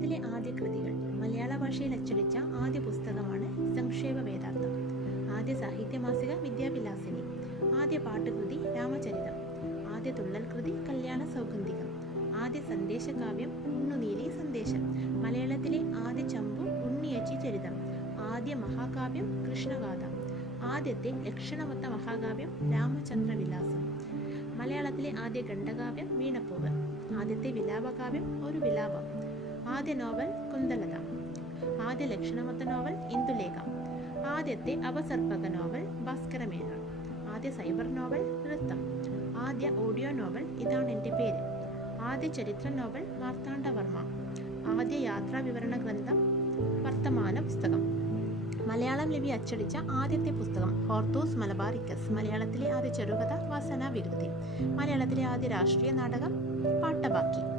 മലയാളത്തിലെ ആദ്യ കൃതികൾ. മലയാള ഭാഷയിൽ അച്ചടിച്ച ആദ്യ പുസ്തകമാണ് സംക്ഷേപ വേദാന്തം. ആദ്യ സാഹിത്യമാസിക വിദ്യാവിലാസിനി. ആദ്യ പാട്ടുകൃതി രാമചരിതം. ആദ്യ തുള്ളൽ കൃതി കല്യാണ സൗഗന്ധികം. ആദ്യ സന്ദേശകാവ്യം ഉണ്ണുനീലി സന്ദേശം. മലയാളത്തിലെ ആദ്യ ചമ്പു ഉണ്ണിയച്ചി ചരിതം. ആദ്യ മഹാകാവ്യം കൃഷ്ണഗാഥ. ആദ്യത്തെ ലക്ഷണമൊത്ത മഹാകാവ്യം രാമചന്ദ്രവിലാസം. മലയാളത്തിലെ ആദ്യ ഖണ്ഡകാവ്യം വീണപ്പൂവ്. ആദ്യത്തെ വിലാപകാവ്യം ഒരു വിലാപം. ആദ്യ നോവൽ കുന്തലത. ആദ്യ ലക്ഷണമൊത്ത നോവൽ ഇന്ദുലേഖ. ആദ്യത്തെ അപസർപ്പക നോവൽ ഭാസ്കരമേനോൻ. ആദ്യ സൈബർ നോവൽ നൃത്തം. ആദ്യ ഓഡിയോ നോവൽ ഇതാണ് എൻ്റെ പേര്. ആദ്യ ചരിത്ര നോവൽ മാർത്താണ്ഡവർമ്മ. ആദ്യ യാത്രാ വിവരണ ഗ്രന്ഥം വർത്തമാന പുസ്തകം. മലയാളം ലിപി അച്ചടിച്ച ആദ്യത്തെ പുസ്തകം ഹോർത്തൂസ് മലബാറിക്കസ്. മലയാളത്തിലെ ആദ്യ ചെറുകഥ വാസന വിരുതി. മലയാളത്തിലെ ആദ്യ രാഷ്ട്രീയ നാടകം പാട്ടബാക്കി.